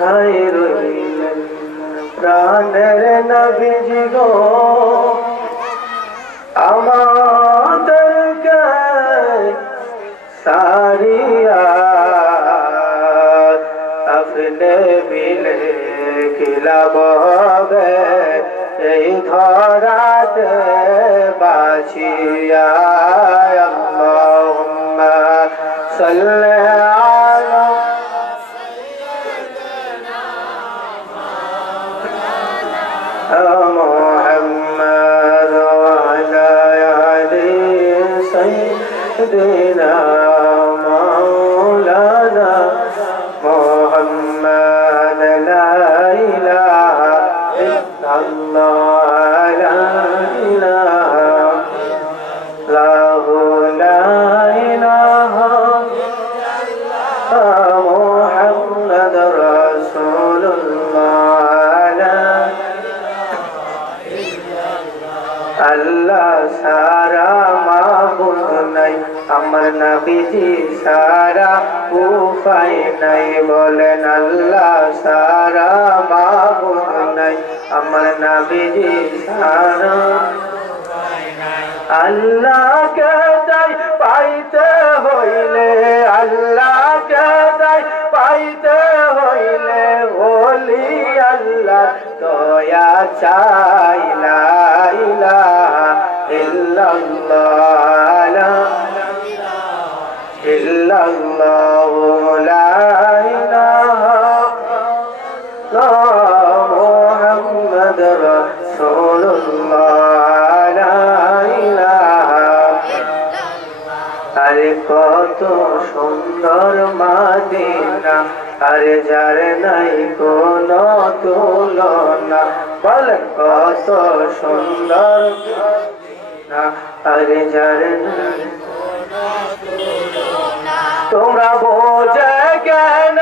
কোথায় রইলেন প্রাণের নবীজি গো আমাদেরকে সারিয়া আপনি বিলে কিলাব হবে এই ধরাতে বাঁচিয়া আল্লাহুম্মা সাল্লি আলা محمد وعلى آل سيدنا مولانا محمد لا إله إلا الله لا إله له لا إله محمد رسول الله আল্লাহ সারা মাবুদ নাই আমার নবীজি সারা উপায় নাই বলেন আল্লাহ সারা মাবুদ নাই আমার নবীজি সারা আল্লাহকে তাই পাইতে হইলে আল্লাহকে তাই পাইতে হইলে ওলি আল্লাহ দয়া চাই লা ইলাহা ইল্লাল্লাহ লা ইল্লাল্লাহ লা ইলাহা মুহাম্মদ রাসূলুল্লাহ লা ইলাহা আরে কত সুন্দর মদিনা আরে যার নাই কোনো তুলনা বলেন কত সুন্দর মদিনা আরে যার নাই তোমরা বোঝে কেন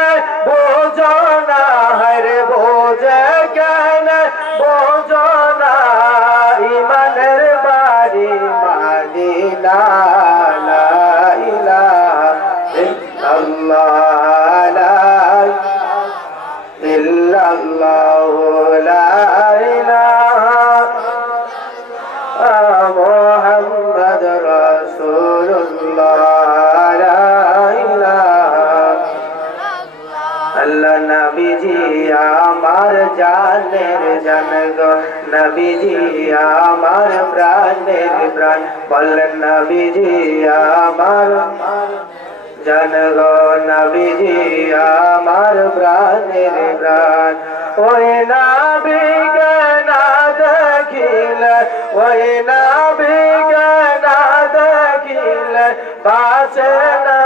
বোঝো না হরে বোঝে কেন বোঝো না ইমানের বাড়ি মদিনা লা ইলাহা ইল্লাল্লাহ লা ইল্লাল্লাহ লা ইলাহা মুহাম্মদ রাসূলুল্লাহ লা ইলাহা আল্লাহ নবীজি আমার জানের জান গো নবীজি আমার প্রাণের প্রাণ বলেন নবীজি আমার জান গো নবীজি আমার প্রাণের প্রাণ ওই নবীকে না দেখিলে ওই নবীকে না দেখিলে বাঁচে না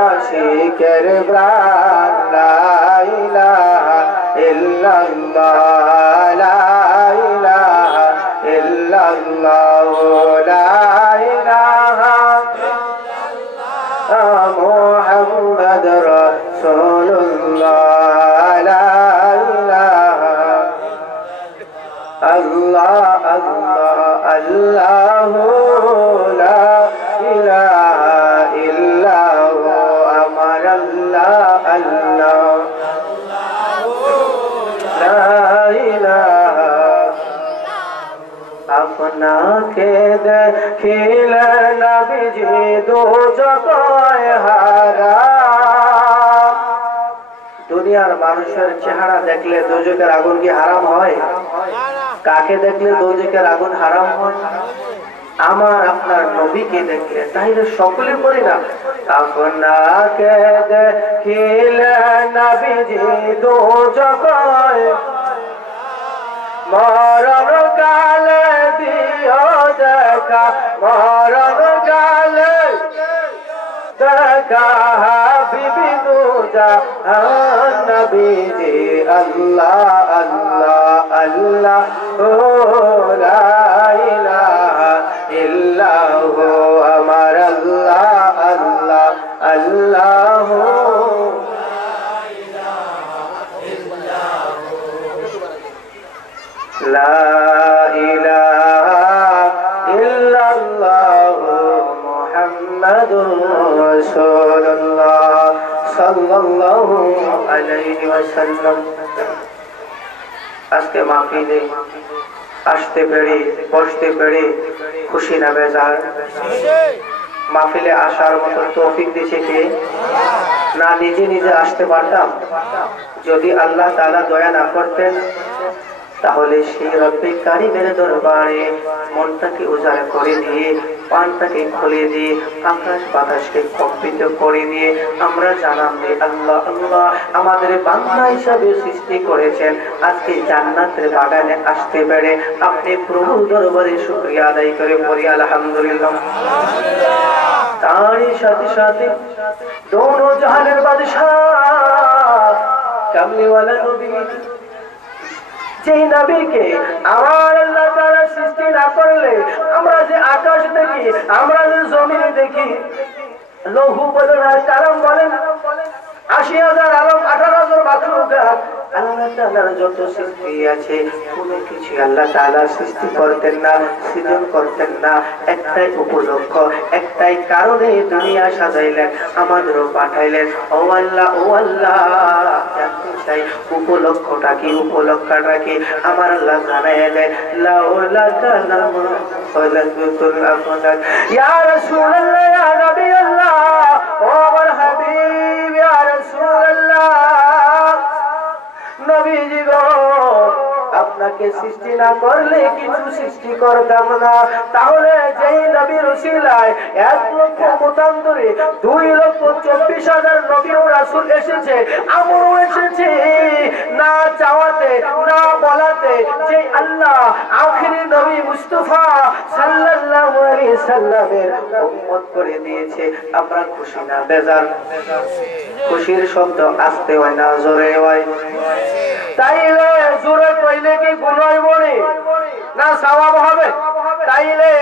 আশিকের প্রাণ লা ইলাহা ইল্লাল্লাহ লা ইলাহা ইল্লাল্লাহ লা ইলাহা মুহাম্মদ রাসূলুল্লাহ লা ইলাহা আল্লাহ আল্লাহ আল্লাহু লা ইলাহা ইল্লাহু আমার আল্লাহ আল্লাহ লা ইলাহা আপনাকে দেখিলে নবীজি দোজখ হারাম দুনিয়ার মানুষের চেহারা দেখলে দোজখের আগুন কি হারাম হয় কাকে দেখলে দোজখের আগুন হারাম হয় আমার আপনার নবীকে দেখলে তাইলে সকলে করি না আপনাকে দেখিলে নবীজি দোজখ মরণ কালে দিও দেখা মরণ কালে দেখা হাবিবি দুজা নবীজি আল্লাহ আল্লাহ আল্লাহ ও লা ইলাহা ইল্লাহু আমার আল্লাহ আল্লাহ আল্লাহ লা ইলাহা ইল্লাল্লাহ মুহাম্মাদুর রাসূলুল্লাহ সাল্লাল্লাহু আলাইহি ওয়াসাল্লাম। আজকে মাহফিলে আসতে পেরে বসতে পেরে খুশি না বেজার? মাহফিলে আসার মতো তৌফিক দিয়েছে কে? না নিজে নিজে আসতে পারতাম? যদি আল্লাহ তাআলা দয়া না করতেন তাহলে সেই রব্বে কারিমের দরবারে মনটাকে উজাড় করে দিয়ে পানটাকে খুলে দিয়ে আকাশ বাতাসকে কম্পিত করে দিয়ে আমরা জানাম যে আল্লাহ আল্লাহ আমাদের বান্দা হিসাবে সৃষ্টি করেছেন, আজকে জান্নাতের বাগানে আসতে পেরে আপনি প্রভুর দরবারে শুকরিয়া আদায় করে পড়ি আলহামদুলিল্লাহ। তারই সাথে সাথে দোনো জাহানের বাদশাহ কামলিওয়ালা নবী, যেই নবীকে আমার আল্লাহ তাআলা সৃষ্টি না করলে আমরা যে আকাশ দেখি, আমরা যে জমিন দেখি, লৌহ বলেন আর কালাম বলেন, ৮০,০০০ আলম ১৮,০০০ মাখলুকাত, আল্লাহ তাআলার যত সৃষ্টি আছে কোনো কিছু আল্লাহ তাআলা সৃষ্টি করতেন না, সৃজন করতেন না। একটাই উপলক্ষ, একটাই কারণে দুনিয়া সাজাইলেন, আমাদেরও পাঠাইলেন। ও আল্লাহ ও আল্লাহ জানতে চাই উপলক্ষটা কি, উপলক্ষটা কি? আমার আল্লাহ জানায় দেয় লাউলা কালামু খলাকুতুল আফলাক ইয়া রাসূলুল্লাহ ইয়া নবী আল্লাহ ও আমার হাবিব ইয়া রাসূলুল্লাহ নবীজি গো, আপনাকে সৃষ্টি না করলে কিছু সৃষ্টি করতাম না। তাহলে যেই নবীর উসিলায় ১,০০,০০০ ২,২৪,০০০ নবী ও রাসূল এসেছে, আমরাও এসেছি না চাওয়াতে না বলাতে, যে আল্লাহ আখিরি নবী মুস্তাফা সাল্লাল্লাহু আলাইহি সাল্লামের উম্মত করে দিয়েছে, আমরা খুশি না বেজার? খুশির শব্দ আসতে হয় না জোরে হয়? তাইলে জোরে কইলে কি গুনাহ হবে না সওয়াব হবে? তাইলে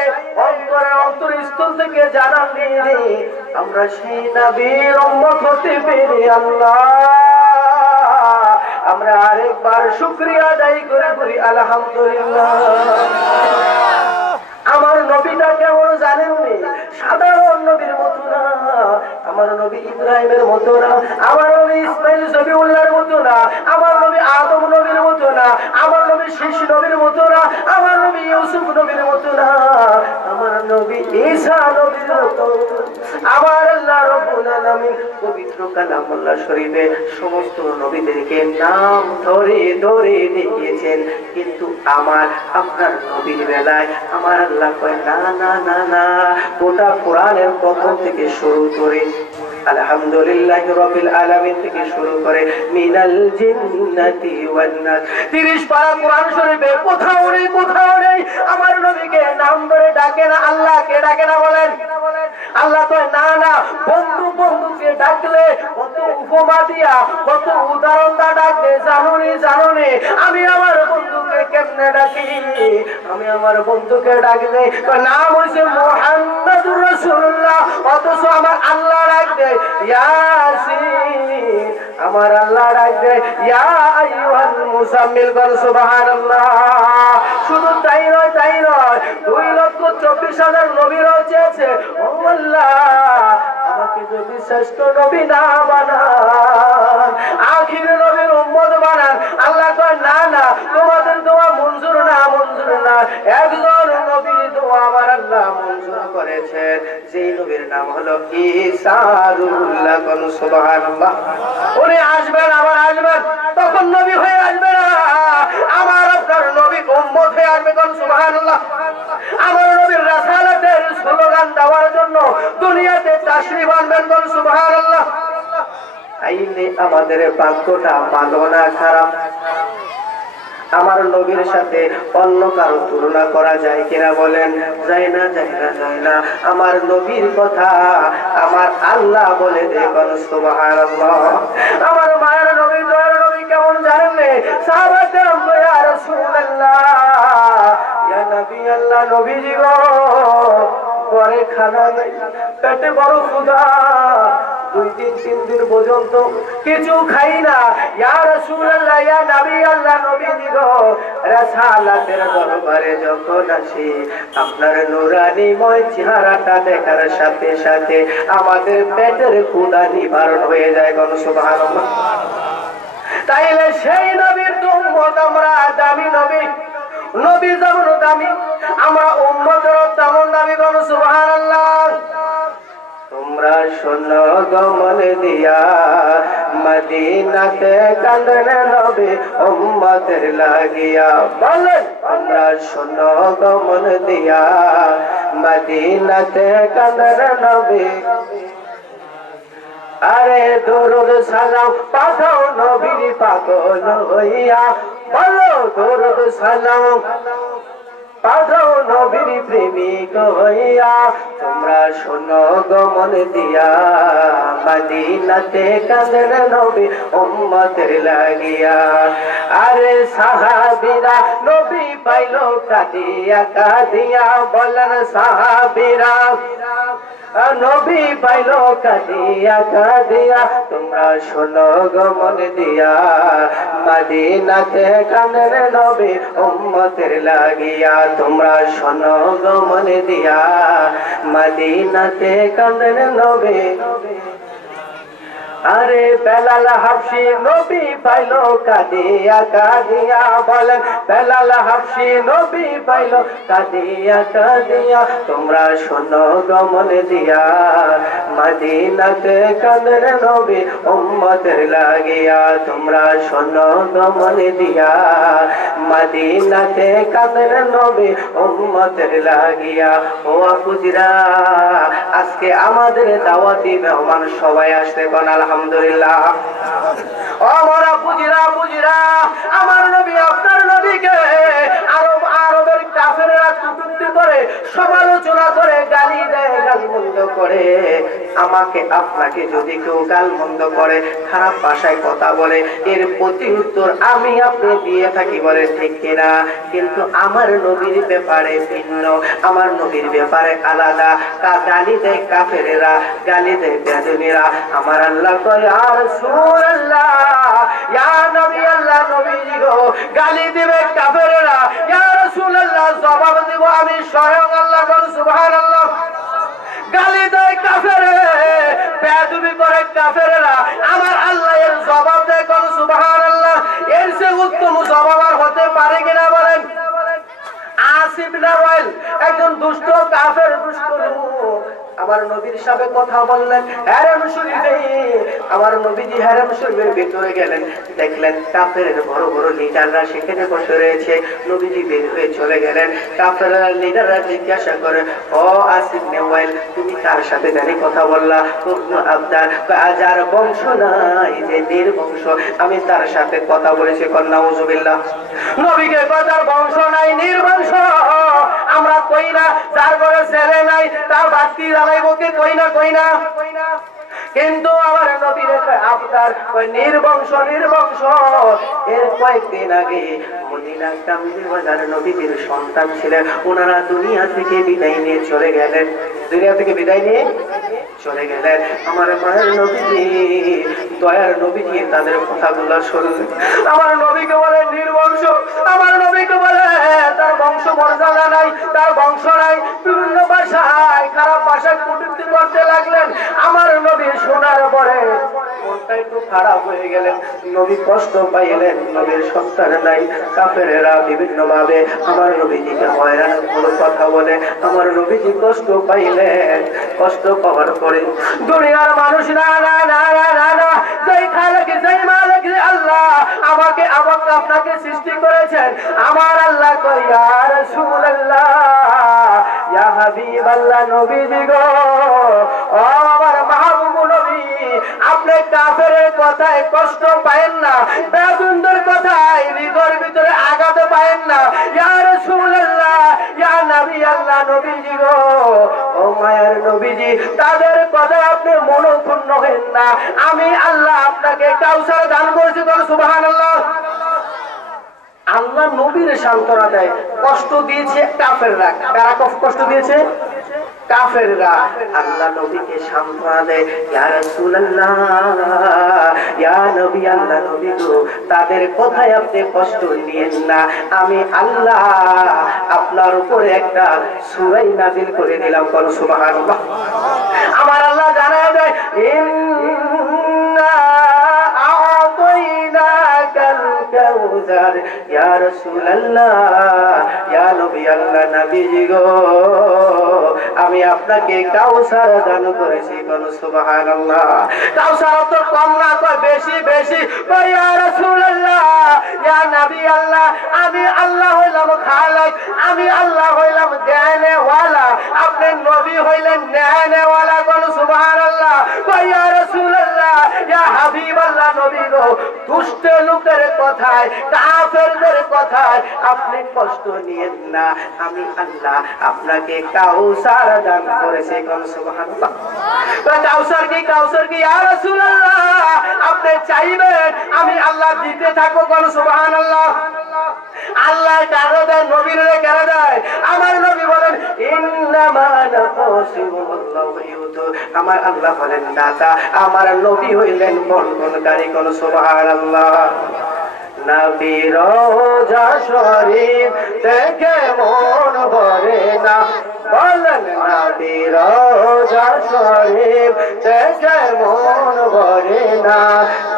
অন্তরের অন্তরস্থল থেকে জানান দিয়ে আমরা সেই নবীর উম্মত হতে পেরে আল্লাহ আমরা আরেকবার শুকরিয়া আদায় করে বলি আলহামদুলিল্লাহ। আমার নবীটা কেমন জানেননি? সাধারণ নবীর মতো না, আমার নবী ইব্রাহিমের মতো না, আমার নবী ইসমাইল জবিউল্লাহর মতো না, আমার নবী আদম নবীর মতো না, আমার নবী শীষ নবীর মতো না, আমার নবী ইউসুফ নবীর মতো না, আমার নবী ঈসা নবীর মতো। আমার আল্লাহ রাব্বুল আলামিন পবিত্র কালামুল্লাহ শরীফে সমস্ত নবীদেরকে নাম ধরে ধরে দেখিয়েছেন, কিন্তু আমার আপনার নবীর বেলায় আমার আল্লাহ কয় না না না না। গোটা কোরআনের প্রথম থেকে শুরু করে আলহামদুলিল্লাহ রাব্বিল আলামিন থেকে শুরু করে মিনাল জিন্নাতি ওয়ান নাস ৩০ পারা কোরআন শরীফে কোথাও নেই আমার নবীকে নাম ধরে ডাকে না। আল্লাহকে ডাকে না বলেন? আল্লাহ তো না না, বন্ধুকে ডাকলে কত উপমা দিয়া কত উদাহরণ দা ডাকবে। জানুনি আমি আমার বন্ধুকে কেমনে ডাকি? আমি আমার বন্ধুকে ডাকলে নাম হইছে মুহাম্মাদুর রাসূলুল্লাহ, অথচ আমার আল্লাহ ডাকবে ইয়াসিন, আমার আল্লাহ ডাকবে ইয়া আইয়ুহাল মুজাম্মিল, বল সুবহানাল্লাহ। শুধু তাই নয় ২,২৪,০০০ নবী রয়েছে। ও আল্লাহ আমাকে যদি শ্রেষ্ঠ নবী না বানান, আখির নবীর উম্মত বানান, আল্লাহ কয় না না, তোমাদের দোয়া মঞ্জুর না। একজন নবীর দোয়া আমার আল্লাহ মঞ্জুর করেছেন, যেই নবীর নাম হলো ঈসা রুহুল্লাহ, কোন সুবহানাল্লাহ। উনি আসবেন, আবার আসবেন, তখন নবী হয়ে আসবে না, আমার আপনার নবী উম্মত হয়ে আসবে, কোন সুবহানাল্লাহ। আমার নবীর রাসালাতের স্লোগান দেওয়ার জন্য দুনিয়াতে তাশরীফ আনবেন, কোন সুবহানাল্লাহ। তাইলে আমাদের ভাগ্যটা ভালো না খারাপ? আমার নবীর সাথে অন্য কারো তুলনা করা যায় কিনা বলেন? যায় না। আমার নবীর কথা আমার আল্লাহ বলে দেখুন সুবহানাল্লাহ। আমার মায়ের নবী দয়ার নবী কেমন জানেন? সাহাবায়ে ইয়া রাসূলুল্লাহ ইয়া নবী আল্লাহ, নবীজি গো ঘরে খানা নাই, পেটে বড় ক্ষুধা, ২-৩ দিন পর্যন্ত কিছু খাই না। ইয়া রাসূলুল্লাহ ইয়া নবী আল্লাহ, নবীজি গো রাসালাতের দরবারে যখন আসি আপনার নূরানীময় চেহারাটা দেখার সাথে সাথে আমাদের পেটের ক্ষুধা নিবারণ হয়ে যায়, কোন সুবহানাল্লাহ। তাইলে সেই নবীর উম্মত আমরা, দামি নবী, নবী যেমন দামি আমরা উম্মতেরও তেমন দামি। বলো সুবহানাল্লাহ। তোমরা শোনো গমন দিয়া মদিনাতে কাঁদেন নবী উম্মতের লাগিয়া। বলেন তোমরা শোনো গমন দিয়া মদিনাতে কাঁদেন নবী। আরে দরুদ সালাম পাঠাও নবীর পাগল হইয়া। বলো দরুদ সালাম পাঠাও নবীর প্রেমিক হইয়া। তোমরা শোনো গমন দিয়া মদিনাতে কাঁদেন নবী উম্মতের লাগিয়া। আরে সাহাবীরা নবী পাইলো কাঁদিয়া কাঁদিয়া। বলেন সাহাবীরা নবী পাইলো কাঁদিয়া কাঁদিয়া। তোমরা শোনো গমন দিয়া মদিনাতে কাঁদেন নবী উম্মতের লাগিয়া। তোমরা শোনো গমন দিয়া মদিনাতে কাঁদেন নবী। আরে বেলাল হাবশী নবী পাইলো কাঁদিয়া কাঁদিয়া। বলেন বেলাল হাবশী নবী পাইলো কাঁদিয়া কাঁদিয়া। তোমরা শোনো গমন দিয়া মদিনাতে কাঁদেন নবী উম্মতের লাগিয়া। তোমরা শোনো গমন দিয়া মদিনাতে কাঁদেন নবী উম্মতের লাগিয়া। ও আপুজিরা, আজকে আমাদের দাওয়াতি মেহমান সবাই আসতে কোন আলহামদুলিল্লাহ। আমার আপুজিরা বুজিরা, আমার নবী আপনার নবীকে আরবের কাফেররা কটূক্তি করে, সমালোচনা করে, গালি দেয়, গালমন্দ করে। আমাকে আপনাকে যদি কেউ গালমন্দ করে, খারাপ ভাষায় কথা বলে, এর প্রতি উত্তর আমি আপনি দিয়ে থাকি, বলে ঠিক কিনা? কিন্তু আমার নবীর ব্যাপারে ভিন্ন, আমার নবীর ব্যাপারে আলাদা। গালি দেয় কাফেরেরা, গালি দেয় বেদুনীরা। আমার আল্লাহ কয় ইয়া রাসূলুল্লাহ, ইয়া নবী আল্লাহ নবীজি গো, গালি দিবে কাফেরেরা, ইয়া রাসূলুল্লাহ জবাব দেব আমি স্বয়ং আল্লাহ। বল সুবহানাল্লাহ। গালি দেয় কাফেরে, বেয়াদবি করে কাফেরেরা, আমার আল্লাহ এর জবাব দেয়। কোন সুবহানাল্লাহ। এর চেয়ে উত্তম জবাব আর হতে পারে কিনা বলেন? আসিফ নাওয়াল একজন দুষ্ট কাফের, দুষ্ট লোক আমার নবীর সাথে কথা বললেন হারাম শরীফে। আমার নবীজি হারাম শরীফের ভিতরে গেলেন, দেখলেন কাফেরের বড় বড় লিডাররা সেখানে বসে রয়েছে। নবীজি বের হয়ে চলে গেলেন। কাফেরের লিডাররা জিজ্ঞাসা করে, ও আসিফ নাওয়াল, তুমি কার সাথে জানি কথা বললা? আবদার যার বংশ নাই, যে নির্বংশ, আমি তার সাথে কথা বলেছি। নাউজুবিল্লাহ। নবীকে কথার বংশ নাই, নির্বংশ আমরা কই না। যার ঘরে ছেলে নাই তার বাতি জ্বালাইবো কে? কই না, কই না। কিন্তু আমার নবীর আবদার নির্বংশ, নির্বংশ। এর কয়েকদিন আগে মদিনা কামলি বাজার নবীর সন্তান ছিলেন, ওনারা দুনিয়া থেকে বিদায় নিয়ে চলে গেলেন। দুনিয়া থেকে বিদায় নিয়ে চলে গেলেন। আমার মায়ের নবীজি, দয়ার নবীজি তাদের কথাগুলো শুনলেন। আমার নবীকে বলে নির্বংশ, আমার নবীকে বলে তার বংশ মর্যাদা নাই, তার বংশ নাই। বিভিন্ন ভাষায়, খারাপ ভাষায় কটূক্তি করতে লাগলেন। আমার নবী শোনার পরে মনটা একটু খারাপ হয়ে গেলেন, নবী কষ্ট পাইলেন। নবীর সন্তান নাই, কাফেরেরা বিভিন্ন ভাবে আমার নবীজিকে হয়রান করে কথা বলে। আমার নবীজি কষ্ট পাইলেন। কষ্ট পাওয়ার পরে দুনিয়ার মানুষ না না না না না, যেই খালেক, যেই মালিক, যে আল্লাহ আমাকে আপনাকে সৃষ্টি করেছেন, আমার আল্লাহ কয় ইয়া রাসূলুল্লাহ, ইয়া হাবিবাল্লাহ, নবীজি গো, ও আমার মাহবুব নবী, আপনি কাফেরের কথায় কষ্ট পায়েন না, বেদুনদের কথায় হৃদয়ের ভিতরে আঘাত পায়েন না। ইয়া রাসূলুল্লাহ, ইয়া নবী আল্লাহ, নবীজি গো, ও মায়ের নবীজি, তাদের কথায় আপনি মনোক্ষুণ্ণ হবেন না। আমি আল্লাহ আপনাকে কাউসার দান করেছি। বল সুবহানাল্লাহ। আল্লাহ নবীর সান্ত্বনা দেয়। কষ্ট দিয়েছে কাফেররা। কারা কষ্ট দিয়েছে? কাফেররা। আল্লাহ নবীকে সান্ত্বনা দেয়, ইয়া রাসূলুল্লাহ, ইয়া নবী আল্লাহ, নবী গো, তাদের কথায় আপনি কষ্ট নিয়েন না। আমি আল্লাহ আপনার উপরে একটা সূরা নাযিল করে দিলাম। কোন সুবহানাল্লাহ। আমার আল্লাহ জানায় দেয়, ইন্না আ'তাইনা কাউসার ইয়া রাসূলুল্লাহ ইয়া নবী আল্লাহ নবীজি গো আমি আপনাকে কাউসার দান করেছি কোন সুবহানাল্লাহ কাউসার তো কম না কয় বেশি বেশি ইয়া রাসূলুল্লাহ ইয়া নবী আল্লাহ আমি আল্লাহ হইলাম খালিক আমি আল্লাহ হইলাম দেনে ওয়ালা আপনি নবী হইলেন নেনে ওয়ালা কোন সুবহানাল্লাহ ইয়া রাসূলুল্লাহ ইয়া হাবিবাল্লাহ নবী গো দুষ্ট লোকের কথায় কাফেরদের কথায় আপনি কষ্ট নিয়েন না আমি আল্লাহ আপনাকে কাউসার দান করেছি কোন সুবহানাল্লাহ কাউসার কি ইয়া রাসূলুল্লাহ আপনি চাইবেন আমি আল্লাহ দিতে থাকবো কোন সুবহানাল্লাহ আল্লাহ কারো দেয় নবীর কেন দেয় আমার নবী বলেন ইন্নামা নাকুসিমুল্লাহু ইউতু আমার আল্লাহ বলেন দাতা আমার নবী হইলেন বন্টনকারী কোন সুবহানাল্লাহ নবীর রওজা শরীফ দেখে মন ভরে না বলেন নবীর রওজা শরীফ দেখে মন ভরে না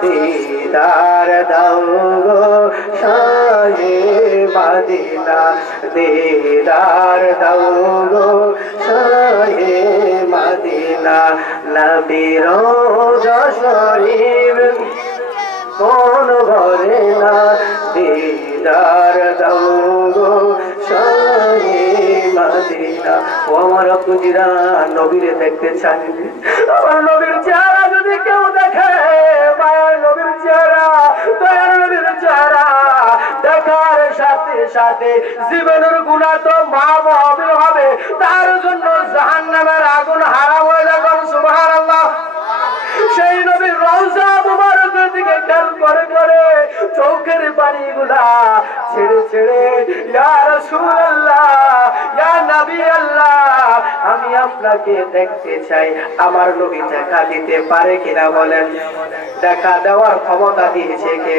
দিদার দাও গো শাহে মদিনা দিদার দাও গো শাহে মদিনা নবীর রওজা শরীফ কোন ভরে না দিদার দাও গো শাহে মদিনা ও আমার পুজিরা নবীরে দেখতে চাই আমার নবীর চেহারা যদি কেউ দেখে মায়ের নবীর চেহারা দয়ার নবীর চেহারা দেখার সাথে সাথে জীবনের গুনাহ তো মাফ হবে তার জন্য জাহান্নামের আগুন হারাম হয়ে যাবে সুবহানাল্লাহ সেই নবীর রওজা মুবারকের দিকে খেয়াল করে করে চোখের পানিগুলা ছেড়ে ছেড়ে ইয়া রাসূলুল্লাহ ইয়া নবী আল্লাহ আমি আপনাকে দেখতে চাই আমার নবী দেখা দিতে পারে কিনা বলেন দেখা দেওয়ার ক্ষমতা দিয়েছে কে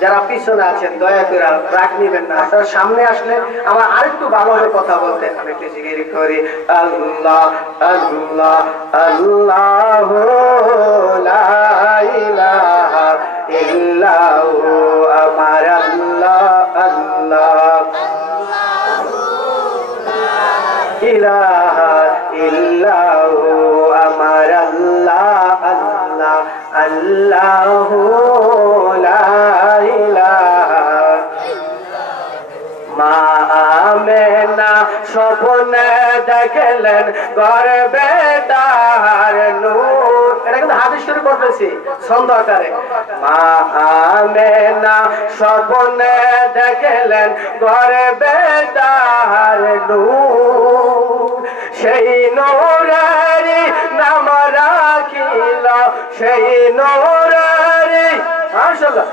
যারা পিছনে আছেন দয়া করে রাগ নিবেন না আপনারা সামনে আসলে আমার আরেকটু ভালোভাবে কথা বলতে আমি একটু জিকির করি আল্লাহ আল্লাহ আল্লাহ লা ইলাহা ইল্লাহু আমার আল্লাহ আল্লাহ ইলাহা ইল্লাহু আমার আল্লাহ আল্লাহ আল্লাহু লা ইলাহা মা আমেনা স্বপ্নে দেখলেন গর্বে তাহার নূর এটা কিন্তু হাদিস শরীফ বলতেছি ছন্দ আকারে মা আমেনা স্বপ্নে দেখলেন গর্বে তাহার নূর সেই নূরেরই নাম রাখিল সেই নূরেরই মাশাআল্লাহ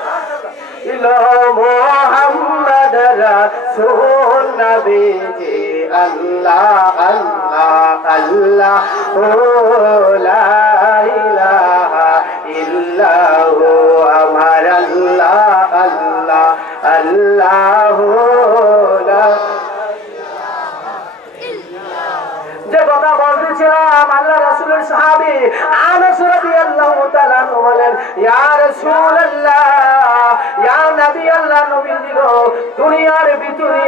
ইলা মুহাম্মদ রাসূল নবীজি আল্লাহ আল্লাহ আল্লাহ লা ইলাহা ইল্লাহু আমার আল্লাহ আল্লাহ আল্লাহ যে কথা বলতেছিলাম আল্লাহ রাসূলের সাহাবী আনাস রাদিয়াল্লাহু তাআলা বলেন ইয়া রাসূলুল্লাহ ইয়া নবী আল্লাহ নবীজি গো দুনিয়ার ভিতরে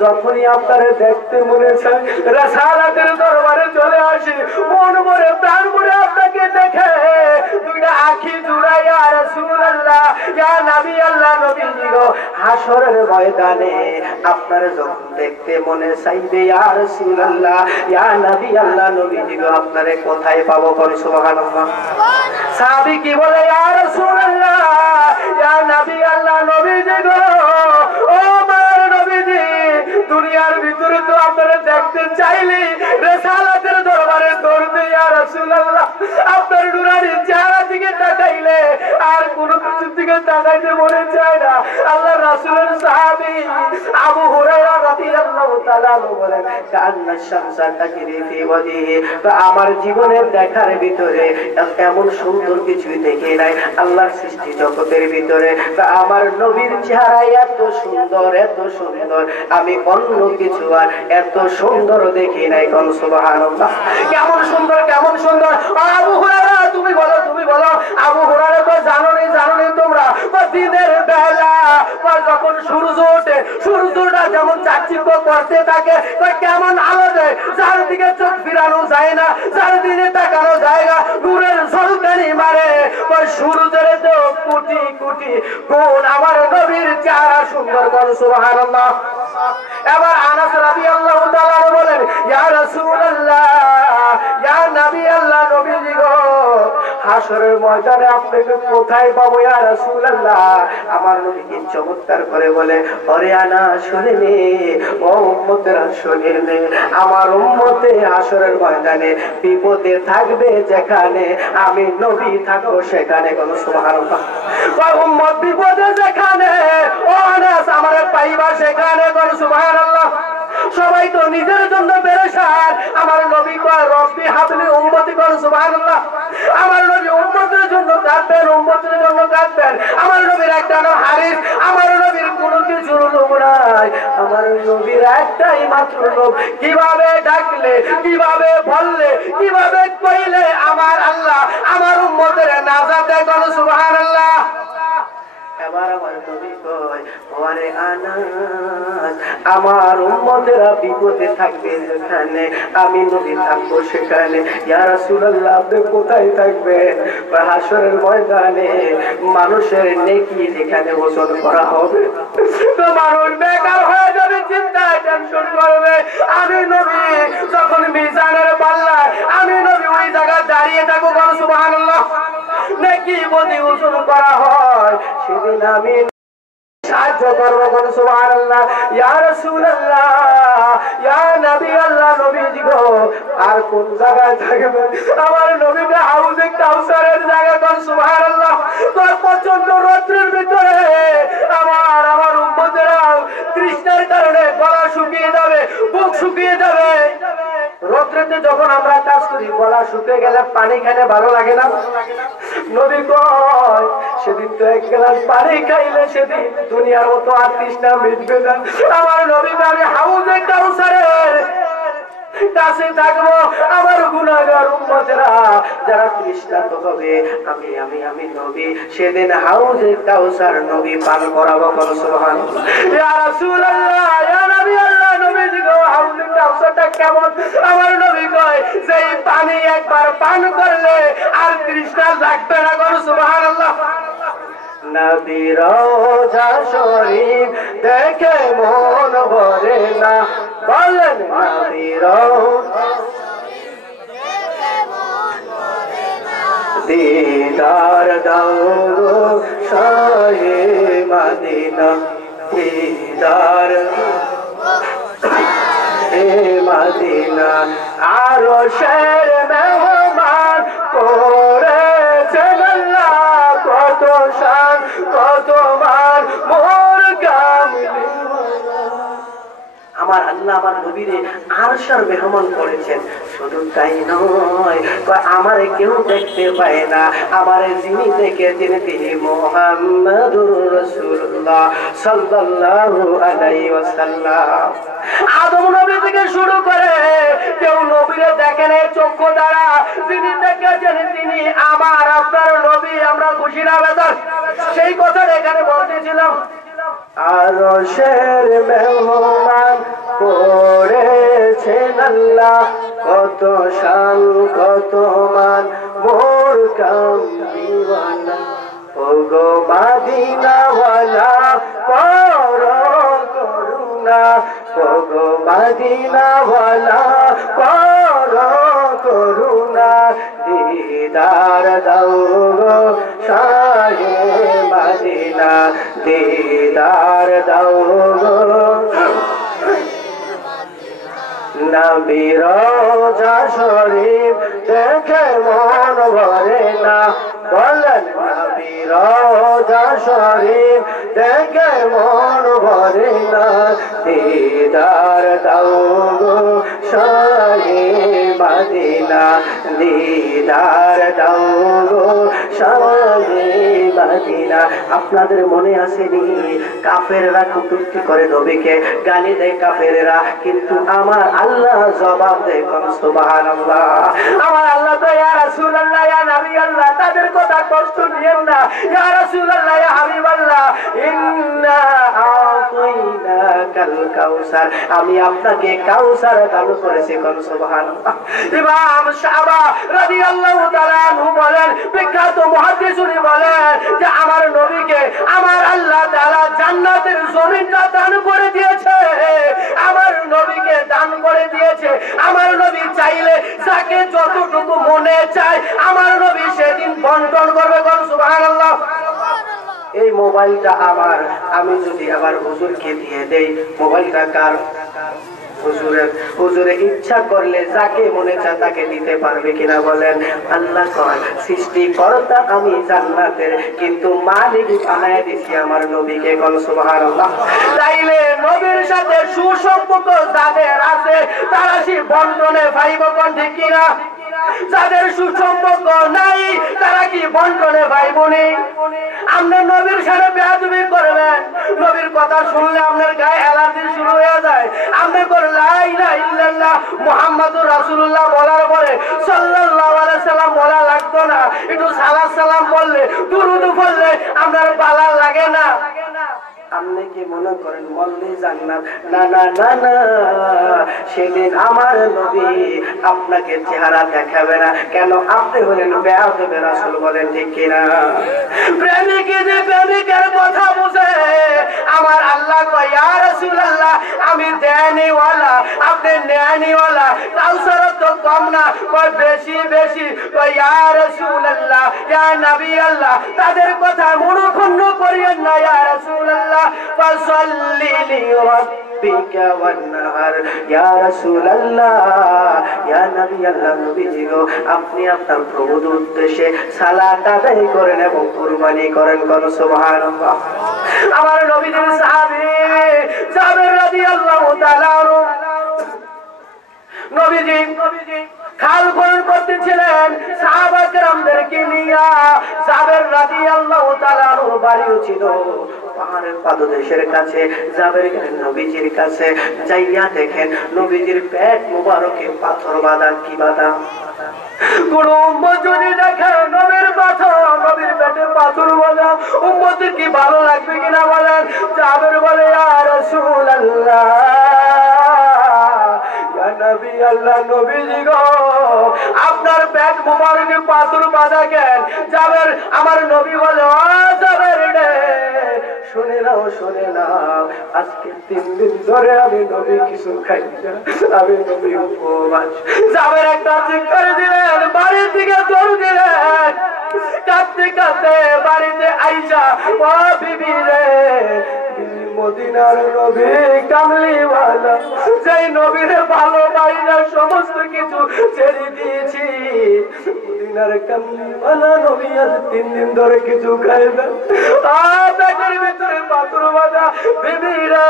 যখনই আপনারে দেখতে মনে চায় রাসালাতের দরবারে চলে আসি মন ভরে প্রাণ ভরে আপনাকে দেখে দুইটা আঁখি জুড়াই ইয়া রাসূলুল্লাহ ইয়া নবী আল্লাহ নবীজি গো হাসরের ময়দানে আপনারে যখন দেখতে মনে চাইবে ইয়া রাসূলুল্লাহ ইয়া নবী আল্লাহ নবীজি গো আপনারে কোথায় পাবো বলি সুবহানাল্লাহ সাহাবী কি বলে ইয়া রাসূলুল্লাহ ইয়া নবী আল্লাহ নবীজি গো ও আমার নবীজি দুনিয়ার ভিতরে তো আপনারা দেখতে চাইলে রিসালাতের দরবারে দৌড়তে ইয়া রাসূলুল্লাহ আপনার নুরানি চেহারা দিকে তাকাইলে আর কোনো কিছুর দিকে তাকাইতে মনে চায় না আল্লাহ রাসূলের সাহাবী আবু হুরায়রা রাদিয়াল্লাহু তাআলা বলেন কান্না শামসা তাকরি ফি ওয়াজিহি আমার জীবনের দেখার ভিতরে এমন সুন্দর কিছুই দেখি নাই আল্লাহর সৃষ্টি জগতের ভিতরে আমার নবীর চেহারা এত সুন্দর আমি অন্য কিছু আর এত সুন্দর দেখি নাই কোন সুবহানাল্লাহ কেমন সুন্দর আবু হুরায়রা তুমি বলো আবু হুরায়রা তো জানো নি তোমরা দিনের যখন সূর্য ওঠে সূর্যটা যেমন চাকচিক্য করতে থাকে কেমন আলো দেয় চারদিকে চোখ ফিরানো যায় না চারদিকে তাকানো যায় না নূরের ঝলকানি মারে ওই সূর্যের তো কোটি কোটি গুণ আমার নবীর চেহারা সুন্দর করে সুবহানাল্লাহ। এবার আনাস রাদিয়াল্লাহু তাআলা বলেন ইয়া রাসূলুল্লাহ ইয়া নবী আল্লাহ নবীজি গো হাশরের ময়দানে আপনাকে কোথায় পাবো ইয়া রাসূলুল্লাহ। আমার নবী কি চমৎকার করে বলে ওরে আনাস শুনে নে ও উম্মতেরা শুনে নে আমার উম্মতে হাশরের ময়দানে বিপদে থাকবে যেখানে আমি নবী থাকবো সেখানে কোন সুবহানাল্লাহ। ও উম্মত বিপদে যেখানে ও আনাস আমারে পাইবা সেখানে কোন সুবহানাল্লাহ। সবাই তো নিজের জন্য পেরেশান আমার নবী কয় রব্বি হাবলি উম্মতি কোন সুবহানাল্লাহ। আমার নবী উম্মতের জন্য কাঁদবেন উম্মতের জন্য কাঁদবেন। আমার নবীর একটা নাম হারিস আমার নবীর কোনো কিছুর লোভ নাই আমার নবীর একটাই মাত্র লোভ কিভাবে ডাকলে কিভাবে বললে কিভাবে কইলে আমার আল্লাহ আমার উম্মতের নাজাত দেয় কোন সুবহানাল্লাহ। এবার আমার নবী কয় ওরে আনাস আমার উম্মতেরা বিপদে থাকবে যেখানে আমি নবী থাকবো সেখানে। ইয়া রাসূলুল্লাহ আপনি কোথায় থাকবেন? হাশরের ময়দানে মানুষের নেকি যেখানে ওজন করা হবে তো মানুষ বেকার হয়ে যাবে চিন্তায় টেনশন করবে আমি নবী যখন মিজানের পাল্লায় আমি নবী ওই জায়গায় দাঁড়িয়ে থাকবো বল সুবহানাল্লাহ। নেকি যদি ওজন করা হয় সেদিন আমি সাহায্য করবো কোন সুবহানাল্লাহ। ইয়া রাসূলুল্লাহ ইয়া নবী আল্লাহ নবীজি গো আর কোন জায়গায় থাকবেন? আমার নবীকে হাউজে কাউসারের জায়গা কোন সুবহানাল্লাহ। তোর প্রচন্ড রৌদ্রের ভিতরে আমার উম্মতেরা তৃষ্ণার কারণে গলা শুকিয়ে যাবে বুক শুকিয়ে যাবে। রৌদ্রেতে যখন আমরা কাজ করি গলা শুকিয়ে গেলে পানি খেলে ভালো লাগে না? নবী কয় সেদিন তো এক গ্লাস পানি খাইলে সেদিন দুনিয়ার মতো আর তৃষ্ণা মিটবে না। আমার নবীকে আমি হাউজে কাউসারের কাছে থাকবো আমার গুনাহগার উম্মতেরা যারা তৃষ্ণার্ত হবে আমি আমি আমি নবী সেদিন হাউজে কাউসার নবী পান করাবো কোন সুবহানাল্লাহ। ইয়া রাসূলুল্লাহ ইয়া নবী আল্লাহ নবীজি গো হাউজে কাউসারটা কেমন? আমার নবী কয় যেই পানি একবার পান করলে আর তৃষ্ণা লাগবে না কোন সুবহানাল্লাহ। নবী রওজা শরীফ দেখে মন ভরে না বলেন নবী রওজা দিদার দাও শাহে মদিনা দিদার এ মদিনা আরশের মেহমান করেছেন আল্লাহ কত শান কত মান মোর কামলি। আমার আল্লাহ আমার নবীরে আরশের মেহমান করেছেন। শুধু তাই নয় আমারে কেউ দেখতে পায় না আমারে যিনি দেখেছেন তিনি মুহাম্মাদুর রাসূলুল্লাহ সাল্লাল্লাহু আলাইহি ওয়াসাল্লাম। আদম নবী থেকে শুরু করে কেউ নবীরে দেখেন চক্ষু দ্বারা যিনি দেখেছেন তিনি আমার আপনার নবী। আমরা খুশি না বেজার? সেই কথা এখানে বলতেছিলাম আরশের মেহমান করেছেন আল্লাহ কত শান কত মান মোর কামলিওয়ালা ওগো মদিনাওয়ালা করো করুণা ওগো মদিনাওয়ালা করো করুণা দিদার দাও গো শাহে মদিনা দিদার দাও গো নবী রওজা শরীফ দেখে মন ভরে না বলেন নবী রওজা শরীফ দেখে মন ভরে না দিদার দাও গো শাহে মদিনা দিদার দাও গো শাহে মদিনা। আপনাদের মনে আসেনি কাফেররা কটূক্তি করে নবীকে গালি দেয় কাফেররা কিন্তু আমার আল্লাহ জবাব দেয় কোন সুবহানাল্লাহ। আমার আল্লাহ তো ইয়া রাসূলুল্লাহ ইয়া নবী আল্লাহ তাদের কথা কষ্ট নিয়েন না ইয়া রাসূলুল্লাহ ইয়া হাবিবাল্লাহ ইন্না আতাইনাল কাউসার, আমি আপনাকে কাউসার দান করেছি। কোন সুবহানাল্লাহ। ইমাম সাহাবা রাদিয়াল্লাহু তাআলা আনহু বলেন, বিখ্যাত মুহাদ্দিস উনি বলেন যে আমার নবীকে আমার আল্লাহ তাআলা জান্নাতের জমিনটা দান করে দিয়েছে, আমার নবীকে দান করে দিয়েছে। আমার নবী চাইলে যাকে যতটুকু মনে চায় আমার নবী সেদিন বন্টন করবে। কোন সুবহানাল্লাহ। এই মোবাইলটা আমার, আমি যদি আবার হুজুরকে দিয়ে দেই, মোবাইলটা কার? হুজুরের। হুজুরে ইচ্ছা করলে যাকে মনে চায় তাকে দিতে পারবে কিনা বলেন? আল্লাহ কয় সৃষ্টিকর্তা আমি জান্নাতের, কিন্তু মালিক বানায় দিছি আমার নবীকে। কোন সুবহানাল্লাহ। তাইলে নবীর সাথে সুসম্পর্ক যাদের আছে তারা সেই বন্টনে পাইব। কোন ঠিক কিনা? যাদের সুসম্পর্ক নাই তারা কি বন্টনে পাইব নি? আপনি নবীর সাথে বেয়াদবি করবেন, নবীর কথা শুনলে আপনার গায়ে অ্যালার্জি শুরু হয়ে যায়। আপনি লা ইলাহা ইল্লাল্লাহ মুহাম্মাদুর রাসূলুল্লাহ বলার পরে সাল্লাল্লাহু আলাইহি সাল্লাম বলা লাগতো না, একটু সালাত সালাম বললে, দুরূদ পড়লে আপনার ভালো লাগে না? আপনি কি মনে করেন মরলে জান্নাত? না না না না, সেদিন আমার নবী আপনাকে চেহারা দেখাবে না। কেন? আপনি হলেন বেয়াদবে রাসূল। বলেন ঠিক কিনা? প্রেমিকে যে প্রেমিকের কথা বুঝে, আমার আল্লাহ কয় ইয়া রাসূলুল্লাহ আমি দেনিওয়ালা, আপনি নেনিওয়ালা, কাউসার তো কম না, কয় বেশি বেশি। কয় ইয়া রাসূলুল্লাহ ইয়া নবী আল্লাহ, তাদের কথা মনোক্ষুণ্ণ করিয়েন না। ইয়া রাসূলুল্লাহ ফাসাল্লি লিরাব্বিকা ওয়ানহার, ইয়া রাসূলুল্লাহ ইয়া নবী আল্লাহ, নবীজি গো আপনি আপনার প্রভুর উদ্দেশ্যে সালাত আদায় করেন এবং কুরবানি করেন। কোন সুবহানাল্লাহ। আমার নবীজির সাহাবী জাবের রাদিয়াল্লাহু তাআলা আনহু, নবীজি খাল খনন করতেছিলেন সাহাবা কেরামদেরকে নিয়া। জাবের রাদিয়াল্লাহু তাআলা আনহুর বাড়িও ছিল পাহাড়ের পাদদেশের কাছে। জাবের গেলেন নবীজির কাছে, যাইয়া দেখেন নবীজির পেট মোবারকে পাথর বাঁধা। কি বাঁধা? কোন উম্মত যদি দেখে নবীর পাথর, নবীর পেটে পাথর বাঁধা, উম্মতের কি ভালো লাগবে কিনা বলেন? জাবের বলে ইয়া রাসূলুল্লাহ ইয়া নবী আল্লাহ, নবীজি গো আপনার পেট মোবারকে পাথর বাঁধা কেন? জাবের আমার নবী বলে ও জাবের রে শুনে নাও, শুনে নাও, আজকে 3 দিন ধরে আমি নবী কিছু খাই না, আমি নবী উপবাস। জাবের একটা চিৎকার দিলেন, বাড়ির দিকে দৌড় দিলেন, কাঁদতে কাঁদতে বাড়িতে আইসা ও বিবি রে, মদিনার নবী কামলিওয়ালা, যেই নবীরে ভালোবাসা সমস্ত কিছু ছেড়ে দিয়েছি, মদিনার কামলিওয়ালা নবী আজ 3 দিন ধরে কিছু খায় না। পেটের ভিতরে পাথর বাঁধা। বিবি রে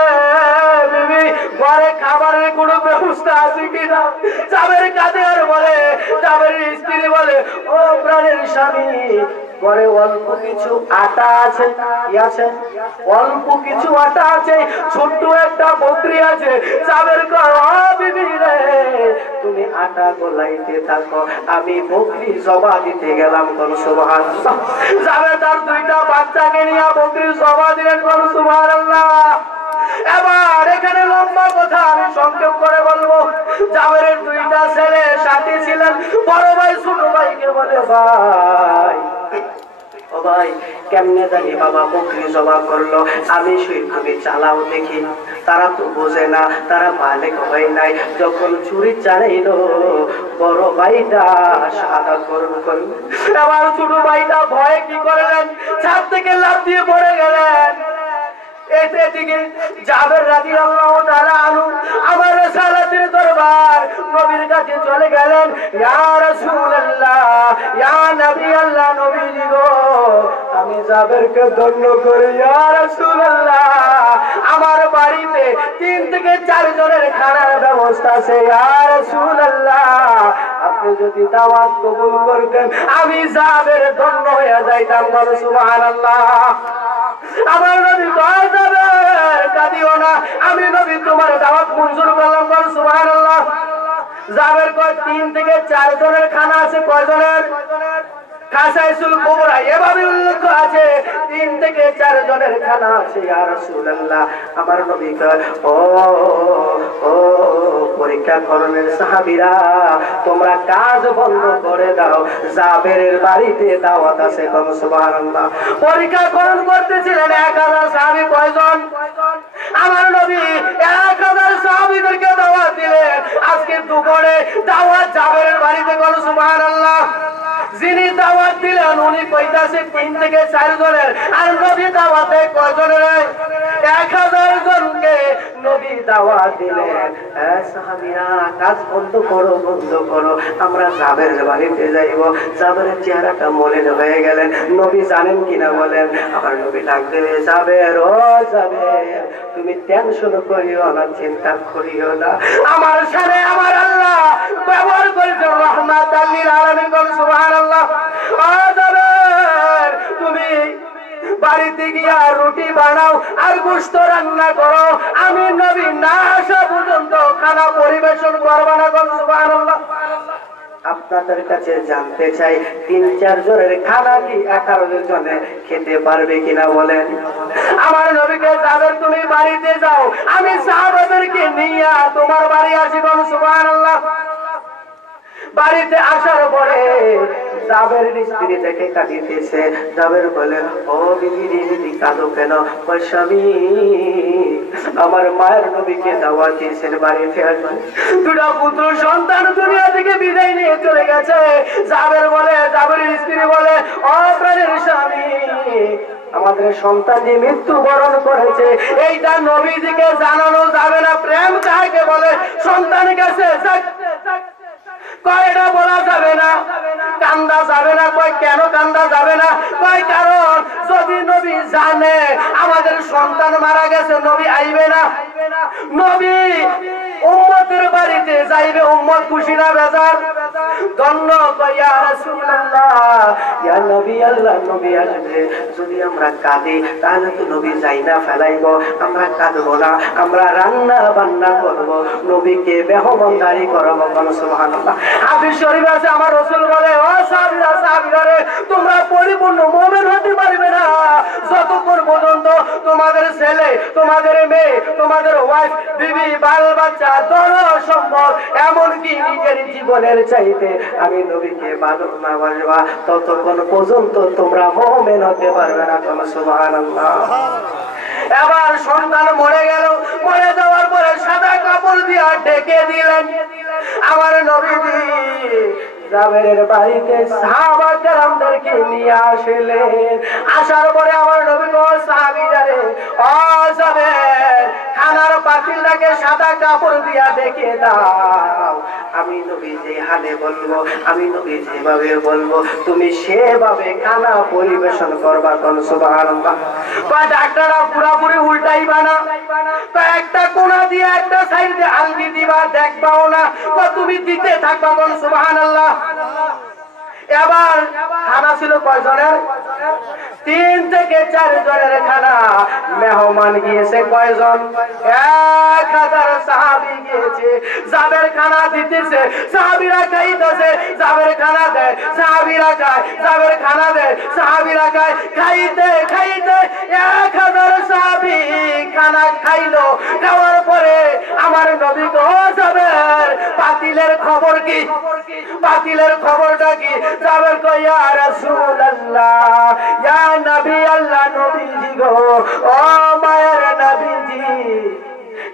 বিবি, ঘরে খাবারের কোনো ব্যবস্থা আছে কিনা? জাবের কাঁদে আর বলে, জাবের স্ত্রী বলে ও প্রাণের স্বামী, ঘরে অল্প কিছু আটা আছে। কি আছে? অল্প কিছু আটা আছে, ছোট্ট একটা বকরি আছে। জাবের কর ও বিবি রে তুমি আটা গোলাইতে থাকো, আমি বকরি জবা দিতে গেলাম। কোন সুবহানাল্লাহ। জাবের তার 2টা বাচ্চাকে নিয়ে বকরি জবা দিলেন। কোন সুবহানাল্লাহ। এবার এখানে লম্বা কথা আমি সংক্ষেপ করে বলবো। জাবেরের 2টা ছেলে সাথী ছিলেন। বড় ভাই ছোট ভাইকে বলে ভাই ও ভাই কেমনে জানি বাবা বকরি জবা করলো, আমি শুই তুমি চালাও দেখি। তারা তো বোঝে না, তারা মালিক হয় নাই। যখন চুরি চালাইলো বড় ভাইটা শাহাদাত বরণ করলো। এবার ছোট ভাইটা ভয়ে কি করলেন? ছাদ থেকে লাফ দিয়ে পড়ে গেলেন। এদিকে জাবের রাদিয়াল্লাহু তাআলা আনহু আমার রাসূলের দরবার নবীর কাছে চলে গেলেন। ইয়া রাসূলুল্লাহ ইয়া নবী আল্লাহ, নবীজি গো আমি জাবেরকে ধন্য করি। ইয়া রাসূলুল্লাহ আমার বাড়িতে 3 থেকে 4 জনের খানার ব্যবস্থা আছে। ইয়া রাসূলুল্লাহ আপনি যদি দাওয়াত কবুল করতেন আমি জাবের ধন্য হয়ে যাইতাম। বলো সুবহানাল্লাহ। আমার নবী কয় জাবের কাঁদিও না, আমি নবী তোমার দাওয়াত মঞ্জুর করলাম। বলো সুবহানাল্লাহ। জাবের কয় 3 থেকে 4 জনের খানা আছে। কয় জনের খাসাইসুল কুবরা এভাবে উল্লেখ আছে 3 থেকে 4 জনের খানা আছে। ইয়া রাসূলুল্লাহ, আমার নবী কয়, ও ও পরীক্ষা করণের সাহাবীরা, তোমরা কাজ বন্ধ করে দাও, জাবেরের বাড়িতে দাওয়াত আছে। সুবহানাল্লাহ। পরীক্ষা করণ করতেছিলেন 1000 সাহাবী। কয়জন? আমার নবী 1000 সাহাবীদেরকে দাওয়াত দিলেন। আজকে দুপুরে দাওয়াত জাবেরের বাড়িতে। সুবহানাল্লাহ। যিনি দাওয়াত দিলেন উনি কইতাছে 3 থেকে 4 জনের, আর নবী দাওয়াতে কয়জনের? 1000 জনকে নবী দাওয়াত দিলেন। সাহাবীরা কাজ বন্ধ করো, বন্ধ করো, আমরা জাবেরের বাড়িতে যাইব। জাবেরের চেহারাটা মলিন হয়ে গেলেন। নবী জানেন কিনা বলেন? আমার নবী ডাক দিলে, জাবের, ও জাবের, তুমি টেনশন করিও না, চিন্তা করিও না, আমার সাথে আমার আল্লাহ ব্যবহার করেছে রহমাতাল লিল আলামিন। সুবহানাল্লাহ। ও জাবের, তুমি বাড়িতে গিয়া রুটি বানাও আর গোশত রান্না করো, আমি নবী না আসা পর্যন্ত খানা পরিবেশন করবা না। সুবহানাল্লাহ। আপনাদের কাছে জানতে চাই, 3-4 জনের খানা কি 11 জনে খেতে পারবে কিনা বলেন? আমার নবীকে, জাবের তুমি বাড়িতে যাও, আমি সাহাবাদেরকে নিয়ে তোমার বাড়ি আসি। সুবহানাল্লাহ। বাড়িতে আসার পরে জাবেরের স্ত্রী দেখে কাঁদিতেছে। জাবের বলে, ও বিবি রে, বিবি কাঁদো কেন? স্বামী, আমার মায়ের নবীকে দাওয়াত দিয়েছেন বাড়িতে আসবেন, 2টা পুত্র সন্তান দুনিয়া থেকে বিদায় নিয়ে চলে গেছে। জাবের বলে, জাবেরের স্ত্রী বলে, ও প্রাণের স্বামী, আমাদের সন্তান যে মৃত্যুবরণ করেছে এইটা নবীজিকে জানানো যাবে না। প্রেম কাকে বলে? সন্তানের কাছে কয়টা বলা যাবে না, কান্দা যাবে না। কয় কেন কান্দা যাবে না? কয় কারণ যদি নবী জানে আমাদের সন্তান মারা গেছে, নবী আইবে না। নবী উম্মতের বাড়িতে যাইবে, উম্মত খুশি না বেজার? ধন্য ইয়া রাসূলুল্লাহ, ইয়া নবী আল্লাহ, নবী আসবে। যদি আমরা কাঁদি তাহলে তো নবী যাই না ফেলাইব। আমরা কাঁদবো না, আমরা রান্না বান্না করব, নবীকে মেহমানদারি করব। সুবহানাল্লাহ। হাদিস শরীফ আছে, আমার রাসূল বলে, ও সাহাবীরা, সাহাবীরা রে, তোমরা পরিপূর্ণ মুমিন হতে পারবে না যতক্ষণ পর্যন্ত তোমাদের ছেলে, তোমাদের মেয়ে, তোমাদের ওয়াইফ, বিবি, বাল বাচ্চা, ধন সম্পদ, এমনকি নিজের জীবনের চাইতে আমি নবীকে ভালোবাসবা, ততক্ষণ পর্যন্ত তোমরা মুমিন হতে পারবে না। সুবহানাল্লাহ। এবার সন্তান মরে গেল, মরে যাওয়ার পরে সাদা কাপড় দিয়ে ঢেকে দিলেন। আমার নবীজি জাবেরের বাড়িতে সাহাবা কেরামদেরকে নিয়ে আসলেন। আসার পরে আমার নবী বলেন, সাহাবীরা রে, ও জাবের, খানার পাতিলটাকে সাদা কাপড় দিয়া ঢেকে দাও। আমি নবী যে হালে বলবো, আমি নবী যেভাবে বলবো, তুমি সেভাবে খানা পরিবেশন করবা। সুবহানাল্লাহ। কয় ডাক্তাররা পুরাপুরি উল্টাইবা না, কয় একটা কোণা দিয়ে একটা সাইড দিয়ে আলগি দিবা, দেখবাও না, কয় তুমি দিতে থাকবা। সুবহানাল্লাহ। এবার খানা ছিল কয়জনের? 3 থেকে 4 জনের খানা। মেহমান গিয়েছে কয়জন? 1000 সাহাবী গিয়েছে। জাবের খানা দিতেছে, সাহাবীরা খাইতেছে। জাবের খানা দেয়, সাহাবীরা খায়। জাবের খানা দেয়, সাহাবীরা খায়। খাইতে খাইতে 1000 সাহাবী খানা খাইলো। খাওয়ার পরে আমার নবী কো, জাবের, পাতিলের খবর কি? পাতিলের খবরটা কি? জাবের কয়, ইয়া রাসূলুল্লাহ, ইয়া নবী আল্লাহ, নবীজি গো, ও মায়ের নবীজি,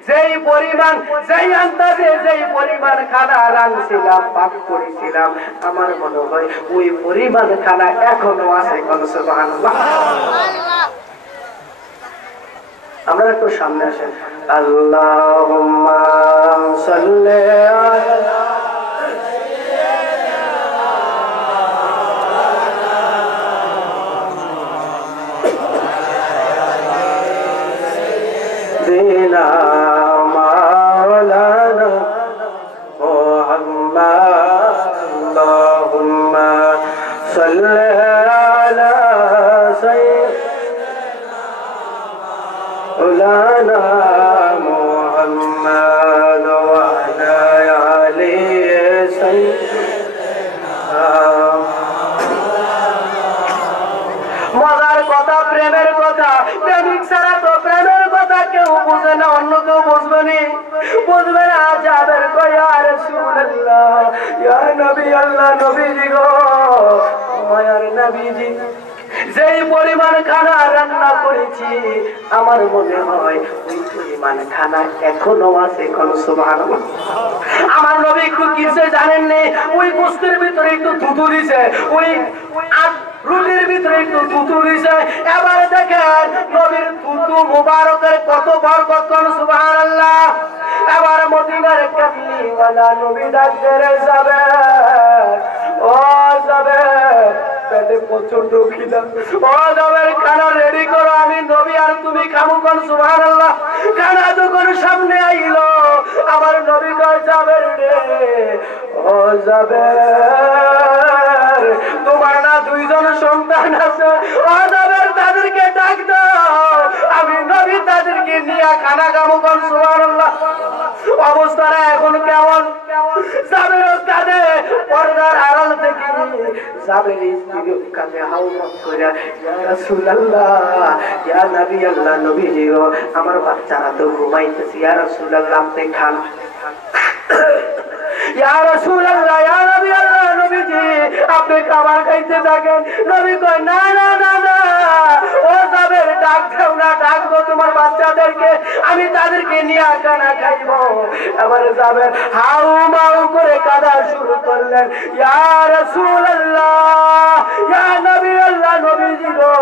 যেই পরিমাণ, যেই আন্দাজে, যেই পরিমাণ খানা রাঁধছিলাম, পাক করেছিলাম, আমার মনে হয় ওই পরিমাণ খানা এখনো আছে। সুবহানাল্লাহ। আমরা একটু সামনে আসেন। আল্লাহুম্মা সাল্লি আলা মাওলানা মুহাম্মদ। আল্লাহুম্মা সাল্লি আলা সাইয়্যিদিনা মুহাম্মদ ওয়া আলা আলি সাইয়্যিদিনা বুঝে না, অন্য কেউ বুঝবে না, বুঝবে না। জাবের কয় ইয়া রাসূলুল্লাহ, ইয়া নবী আল্লাহ, নবীজি গো, মায়ার নবীজি, যেই পরিমাণ খানা রান্না করেছি আমার মনে হয় ওই পরিমাণ খানা এখনো আছে। সুবহানাল্লাহ। আমার নবী একটু কিসে জানেন নি, ওই গোস্তের ভিতরে একটু থুতু দিছে, ওই রুটির ভিতরে একটু থুতু দিছে। এবার দেখেন নবীর থুতু মুবারকের কত বরকত। সুবহানাল্লাহ। এবার মদিনার কামলিওয়ালা নবী ডাক দিয়ে যাবে, ও যাবে, পেটে প্রচন্ড খিদা, ও যাবে, খানা রেডি করো, আমি নবী আর তুমি খাবো। সুবহানাল্লাহ। খানা যখন সামনে আইলো আমার নবী কয় যাবে রে, ও যাবে, তোমার না দুইজন সন্তান আছে, ও যাবে, তাদেরকে ডাক দাও, আমি নবী তাদেরকে নিয়ে খানা খাবো। সুবহানাল্লাহ। অবস্থাটা এখন কেমন? যাবের কাঁধে পর্দার আড়াল থেকে যাবের স্ত্রী কাঁধে হাউমাত করে, ইয়া রাসূলুল্লাহ, ইয়া নবী আল্লাহ, নবীজি গো, আমার বাচ্চারা তো ঘুমাইতেছে, ইয়া রাসূলুল্লাহ আপনি খান। ইয়া রাসূলুল্লাহ, ইয়া নবী আল্লাহ, নবীজি আপনি খাবার খাইতে থাকেন। নবী কয় না না না না, ও যাবের ডাক দাও না, ডাক দাও তোমার বাচ্চাদেরকে, আমি তাদেরকে নিয়ে খানা খাইব। এবার যাবের হাউ মাউ করে কাঁদা শুরু করলেন, ইয়া রাসূলুল্লাহ, ইয়া নবী আল্লাহ, নবীজি গো,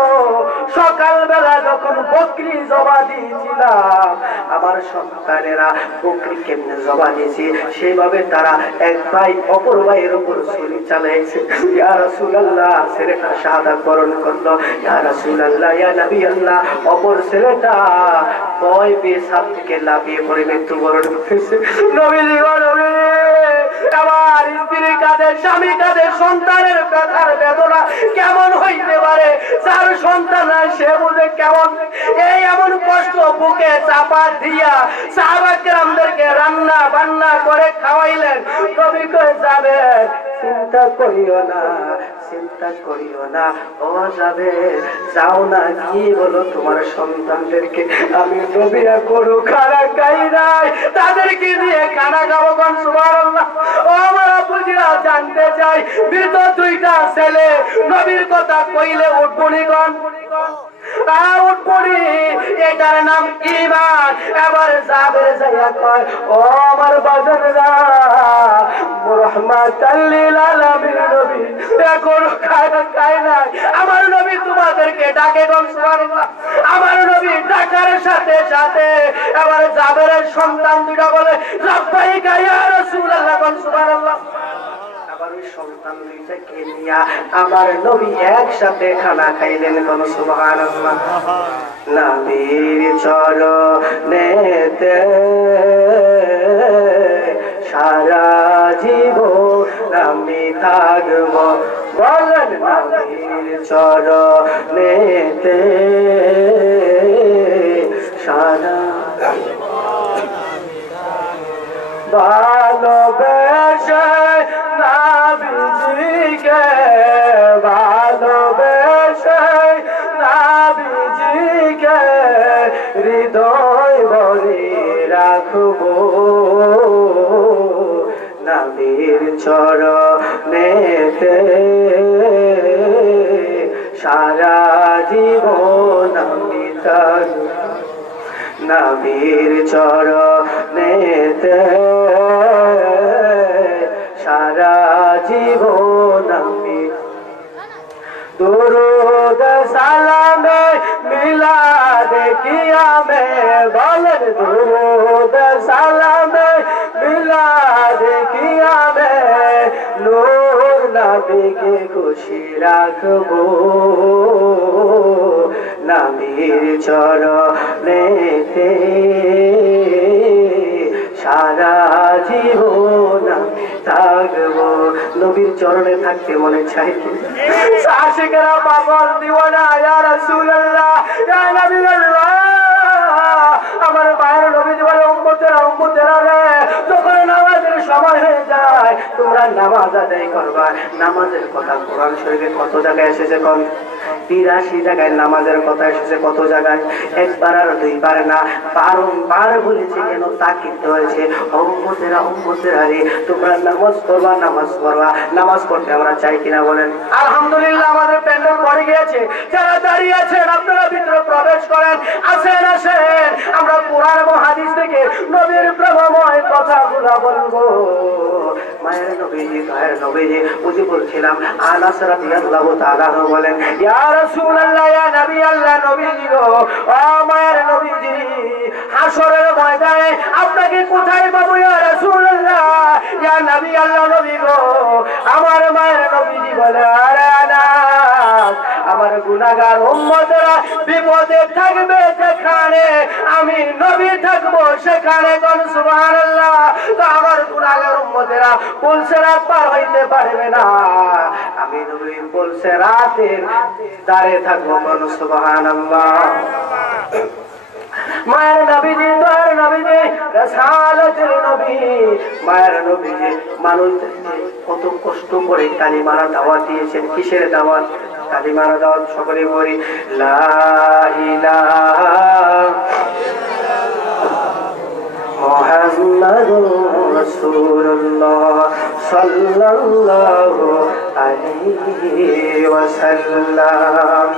সকালবেলা যখন বকরি জবা দিয়েছিলাম আমার সন্তানেরা বকরি কেমনে জবা দিয়েছি সেইভাবে তারা এক ভাই অপর ভাইয়ের উপর ছুরি চালাইছে। ইয়া রাসূলুল্লাহ, ছেলেটা শাহাদাত বরণ করলো। ইয়া রাসূলুল্লাহ, ইয়া নবী আল্লাহ, অপর ছেলেটা ভয় পেয়ে ছাদ থেকে লাফিয়ে পড়ে মৃত্যুবরণ করেছে। নবীজি গো, নবী, আমার স্ত্রী কাঁদে, স্বামী কাঁদে, সন্তানের ব্যথার বেদনা কেমন হইতে পারে? যার সন্তান সে বুঝে কেমন। এই এমন কষ্ট বুকে চাপা দিয়া সাহাবা কেরামদেরকে রান্না বান্না করে খাওয়াইলেন। নবী কই যাবে, চিন্তা করিও না, চিন্তা করিও না, ও যাবে, যাও না, কি বলো তোমার সন্তানদেরকে আমি নবীরা গরু খানা খাই নাই, তাদেরকে দিয়ে খানা খাবো। সুবহানাল্লাহ। ও আমার বুঝিরা জানতে চাই, মৃত দুইটা ছেলে নবীর কথা কইলে উঠবনি গণ, উঠবনি, এটার নাম ঈমান। এবার যাবে যাইয়া কয়, ও আমার বাজানরা, রাহমাতাল লিল আলামিন নবী এখন খায় নাই, আমার নবী তোমাদেরকে ডাকে। সুবহানাল্লাহ। আমার নবী ডাকার সাথে সাথে এবার জাবের সন্তান দুইটা বলে লাব্বাইকা ইয়া রাসূলুল্লাহ। সুবহানাল্লাহ। আবার ওই সন্তান দুইটাকে নিয়ে আমার নবী একসাথে খানা খাইলেন। সুবহানাল্লাহ। নবীর চরণেতে সারা জীবন আমি থাকব, বলেন নবীর চরণেতে সারা ভালোবেসে নবীজিকে, ভালোবেসে নবীজিকে হৃদয় ভরে রাখব, নবীর চরণেতে সারা জীবন আমি থাকব, নবীর চরণেতে সারা জীবন আমি। দুরুদ সালামে মিলাদ কিয়ামে, বলেন দুরুদ সালামে মিলাদ কিয়ামে, নূর নবীকে খুশি রাখবো, নবীর চরণেতে সারা জীবন থাকবো। নবীর চরণে থাকতে মনে চাই, আশিকেরা পাগল দিওয়ানা, ইয়া রাসূলুল্লাহ, ইয়া নবী আল্লাহ, আমার ভাইয়ের নবীজি বলে উম্মতেরা, উম্মতেরা রে, যখন নামাজের সময় হয়ে যায় তোমরা নামাজ আদায় করবা। নামাজের কথা কোরআন শরীফে কত জায়গায় এসেছে কোন? 82 জায়গায় নামাজের কথা এসেছে, কত জায়গায়? একবার আর দুইবার না, বারংবার বলেছে। কেন তাকিদ হয়েছে? উম্মতেরা উম্মতেরা রে, তোমরা নামাজ পড়বা, নামাজ পড়বা। নামাজ পড়তে আমরা চাই কিনা বলেন? আলহামদুলিল্লাহ, আমাদের প্যান্ডেল পড়ে গিয়েছে। যারা দাঁড়িয়ে আছেন আপনারা ভিতরে প্রবেশ করেন। আসেন আসেন, আমরা কোরআন এবং হাদিস থেকে নবীর প্রেমময় কথাগুলো বলবো। মায়ের নবীজি, গায়ের নবীজি, বুঝি বলছিলাম আনাস রাদিয়াল্লাহু তাআলা বলেন, ইয়া রাসূলুল্লাহ, ইয়া নবী আল্লাহ, নবীজি গো, ও মায়ের নবীজি, হাশরের ময়দানে আপনাকে কোথায় পাবো ইয়া রাসূলুল্লাহ, ইয়া নবী আল্লাহ, নবী গো? আমার মায়ের নবীজি বলে, আরে আনাস, আমার গুনাহগার উম্মতরা বিপদে থাকবে যেখানে, আমি নবী থাকবো সেখানে। কোন সুবহানাল্লাহ। তো আমার গুনাহগার উম্মতেরা পুলসেরাত পার হইতে পারবে না, আমি নবী পুলসেরাতের দাঁড়ে থাকবো। কোন সুবহানাল্লাহ। মায়ের নবীজি, দয়ার নবীজি, রাসালাতের নবী, মায়ের নবীজি মানুষদেরকে কত কষ্ট করে কালিমার দাওয়াত দিয়েছেন। কিসের দাওয়াত? কালিমার দাওয়াত। সকলে বলি লা ইলাহা মুহাম্মাদুর রাসূলুল্লাহ সাল্লাল্লাহু আলাইহি ওয়াসাল্লাম।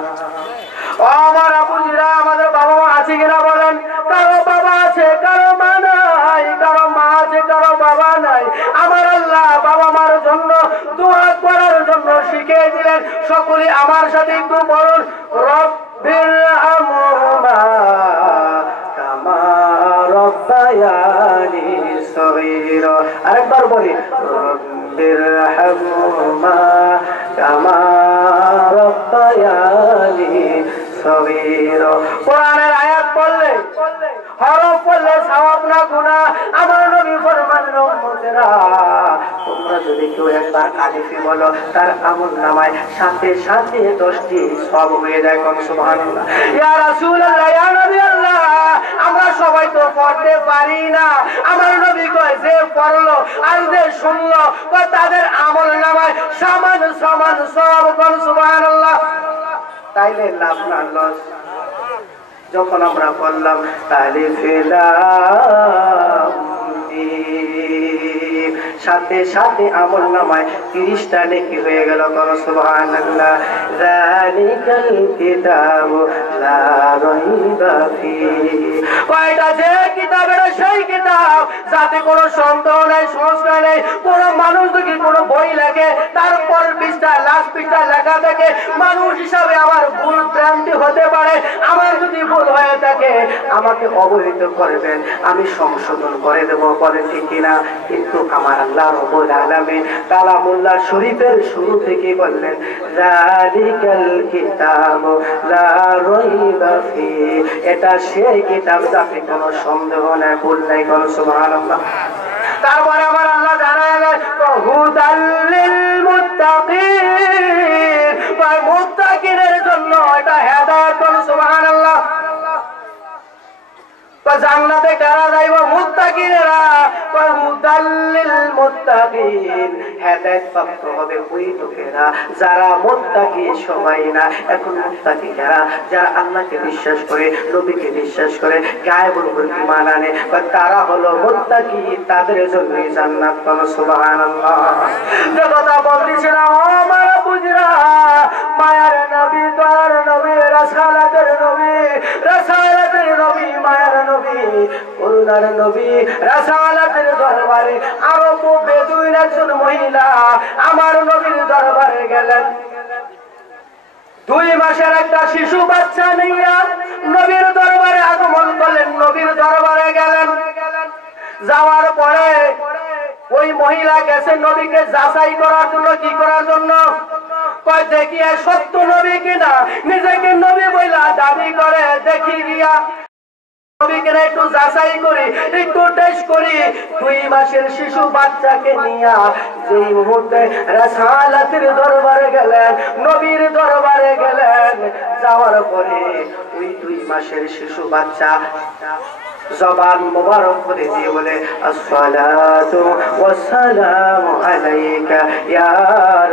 আমার আবুজিরা, আমাদের বাবা মা আছে কিনা বলেন? কারো বাবা আছে, কারো মা নাই, কারো মা আছে, কারো বাবা নাই। আমার আল্লাহ বাবা মার জন্য দোয়া করার জন্য শিখিয়ে দিলেন। সকলে আমার সাথে একটু বলুন, রব্বিরহামহুমা কামা রব্বায়ানি সগীরা। আরেকবার বলি, রব্বিরহামহুমা কামা রব্বায়ানি সগীরা। কোরআনের আয়াত পড়লে, হরফ পড়লে সওয়াব না গুনাহ। আমার নবী ফরমানের উম্মতেরা, তোমরা যদি কেউ একবার আলিফি বলো, তার আমলনামায় সাথে সাথে 10টি সওয়াব হয়ে যায়। কোন সুবহানাল্লাহ। ইয়া রাসূলুল্লাহ, ইয়া নবী আল্লাহ, আমরা সবাই তো পড়তে পারি না। আমার নবী কয়, যে পড়লো আর যে শুনলো, তাদের আমলনামায় সমান সমান সওয়াব। কোন সুবহানাল্লাহ। তাইলে লাভ না লস? যখন আমরা বললাম আলিফ লাম মিম, সাথে সাথে আমলনামায় 30টা নেকি হয়ে গেল। কোন সুবহানাল্লাহ। যালিকাল কিতাবু লা রাইবা ফিহি। কয়টা যে কিতাবের সেই কিতাব, যাতে কোনো সন্দেহ নাই, সংশয় নেই। কোন মানুষ যদি কোনো বই লেখে, তারপর 20টা লাস্ট পৃষ্ঠা লেখা থাকে, মানুষ হিসাবে আমার ভুল ভ্রান্তি হতে পারে। আমার যদি ভুল হয়ে থাকে আমাকে অবহিত করবেন, আমি সংশোধন করে দেবো। বলে ঠিক কিনা? কিন্তু আমার আল্লাহ রব্বুল আলামিন কালামুল্লাহ শরীফের শুরু থেকে বললেন, যালিকাল কিতাবু লা রাইবা ফিহি। এটা সেই কিতাব যাতে কোনো সন্দেহ নাই, ভুল নাই। কোন সুবহানাল্লাহ। তারপরে আমার আল্লাহ জানালেন, হুদাল লিল মুত্তাকিন, মুত্তাকিনের জন্য এটা হেদায়েত। কোন সুবহানাল্লাহ। জান্নাতে কারা যাইব? মুত্তাকিনেরা। হুদাল লিল মুত্তাকিন, হেদায়েত প্রাপ্ত হবে ওই লোকেরা যারা মুত্তাকি সবাই না। এখন মুত্তাকি যারা, যারা আল্লাহকে বিশ্বাস করে, নবীকে বিশ্বাস করে, গায়েবের উপর ঈমান আনে, তারা হলো মুত্তাকি। তাদের জন্যই জান্নাত। কোন সুবহানাল্লাহ। যে কথা বলছিলাম, আমার বুঝরা, মায়ার নবী, দয়ার নবী, রাসালাতের নবী, রাসালাতের নবী, মায়ার নবী, করুণার নবী, রাসালাতের দরবারে আরব বেদুইন একজন মহিলা আমার নবীর দরবারে গেলেন। 2 মাসের একটা শিশু বাচ্চা নিয়ে নবীর দরবারে আগমন করলেন, নবীর দরবারে গেলেন। যাওয়ার পরে ওই মহিলা গেছে নবীকে যাচাই করার জন্য। কি করার জন্য? কয় দেখি সত্য নবী কিনা। নিজেকে নবী বইলা দাবি করে, দেখি গিয়া নবীকে একটু যাচাই করি, একটু টেস্ট করি। 2 মাসের শিশু বাচ্চাকে নিয়ে যেই মুহূর্তে রাসালাতের দরবারে গেলেন, নবীর দরবারে গেলেন, যাওয়ার পরে ওই 2 মাসের শিশু বাচ্চা জবান মোবারক করে দিয়ে বলে আসসালাতু ওয়াসসালামু আলাইকা ইয়া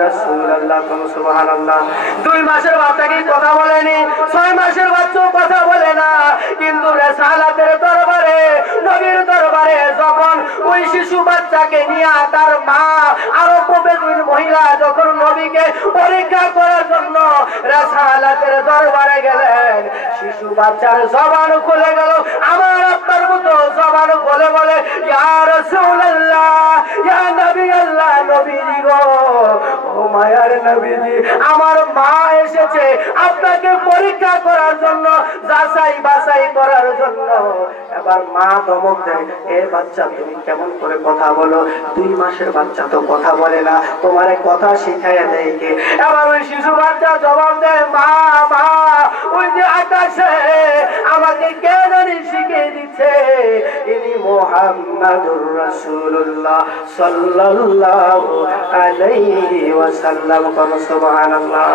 রাসূলুল্লাহ। সুবহানাল্লাহ। 2 মাসের বাচ্চা কি কথা বলেনি? 6 মাসের বাচ্চা কথা বলে না, কিন্তু রিসালাতের দরবারে, নবীর দরবারে যখন ওই শিশু বাচ্চাকে নিয়ে তার মা আরো পবিত্র মহিলা যখন নবীকে পরীক্ষা করার জন্য রিসালাতের দরবারে গেলেন, শিশু বাচ্চার জবান খুলে গেল। আমার আপনার মতো জবান খুলে বলে ইয়া রাসূলুল্লাহ, ইয়া নবী আল্লাহ, নবীজি গো, ও মায়ার নবীজি, আমার মা এসেছে আপনাকে পরীক্ষা করার জন্য, যাচাই বাছাই করার জন্য। এবার মা ধমক দেয়, এ বাচ্চা তুমি কেমন করে কথা বলো? 2 মাসের বাচ্চা তো কথা বলে না, তোমারে কথা শিখাইয়া দেয় কে? এবার ওই শিশু বাচ্চা জবাব দেয়, মা মা, ওই যে আকাশে আমাকে কে জানি শিখিয়ে দিচ্ছে, ইনি মুহাম্মাদুর রাসূলুল্লাহ সাল্লাল্লাহু আলাইহি ওয়াসাল্লাম। সুবহানাল্লাহ।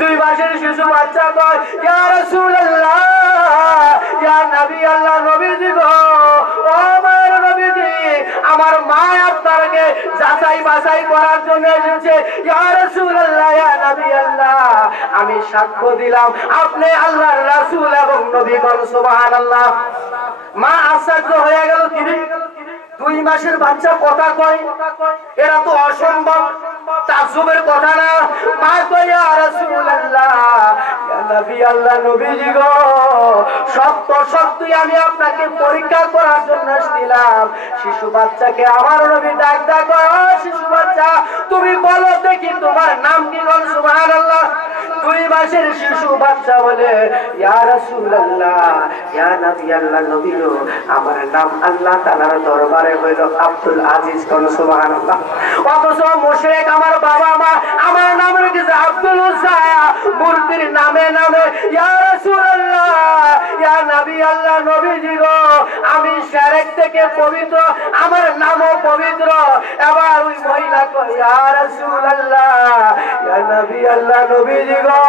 2 মাসের শিশু বাচ্চা কয়, ইয়া রাসূলুল্লাহ, ইয়া নবী আল্লাহ, নবীজি গো, ও আমার নবীজি, আমার মা আপনাকে যাচাই বাছাই করার জন্য এসেছে। ইয়া রাসূলুল্লাহ, ইয়া নবী আল্লাহ, আমি সাক্ষ্য দিলাম আপনি আল্লাহর রাসূল এবং নবী। সুবহানাল্লাহ। মা আশ্চর্য হয়ে গেল, তিনি 2 মাসের বাচ্চা কথা কয়, এরা তো অসম্ভব, তাজ্জুবের কথা না। মা কয়, ইয়া রাসূলুল্লাহ, ইয়া নবী আল্লাহ, নবীজি গো, সত্য সত্যই আমি আপনাকে পরীক্ষা করার জন্য এসেছিলাম। শিশু বাচ্চাকে আমার নবী ডাক ডাক, শিশু বাচ্চা তুমি বলো দেখি তোমার নাম কি? সুবহানাল্লাহ। 2 মাসের শিশু বাচ্চা বলে, ইয়া রাসূলুল্লাহ, ইয়া নবী আল্লাহ, নবী গো, আমার নাম আল্লাহ তাআলার দরবারে হইল আব্দুল আজিজ। সুবহানাল্লাহ। অথচ মুশরিক আমার বাবা মা আমার নাম রেখেছে আব্দুল উজ্জা, মূর্তির নামে নামে। ইয়া রাসূলুল্লাহ, ইয়া নবী আল্লাহ, নবীজি গো, আমি শিরক থেকে পবিত্র, আমার নামও পবিত্র। এবার ওই মহিলা কয়, ইয়া রাসূলুল্লাহ, ইয়া নবী আল্লাহ, নবীজি গো,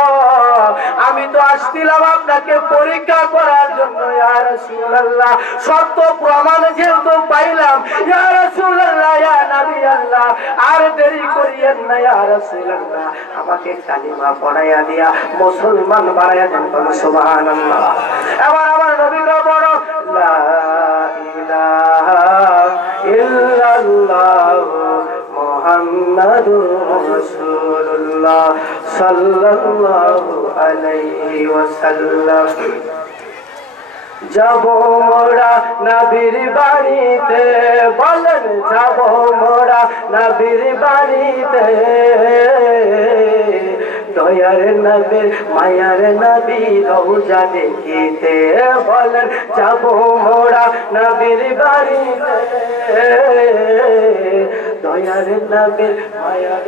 আমি তো আসছিলাম আপনাকে পরীক্ষা করার জন্য। ইয়া রাসূলুল্লাহ, সত্য প্রমাণ যেহেতু পাইলাম, ইয়া রাসূলুল্লাহ, ইয়া নবী আল্লাহ, আর দেরি করিয়েন না, ইয়া রাসূলুল্লাহ, আমাকে কালিমা পড়াইয়া দিয়া মুসলমান বানাইয়া দেন। সুবহানাল্লাহ। এবার আমার নবীকে বড় লা ইলাহা ইল্লাল্লাহ মুহাম্মাদুর রাসূলুল্লাহ সাল্লাল্লাহু আলাইহি ওয়াসাল্লাম। যাব মোরা নবীর বাড়িতে, বলেন যাব মোরা নবীর বাড়িতে, দয়ার নবীর মায়ার নবী রওজা দেখিতে, বলেন যাব মোরা নবীর বাড়িতে, দয়ার নবীর মায়ার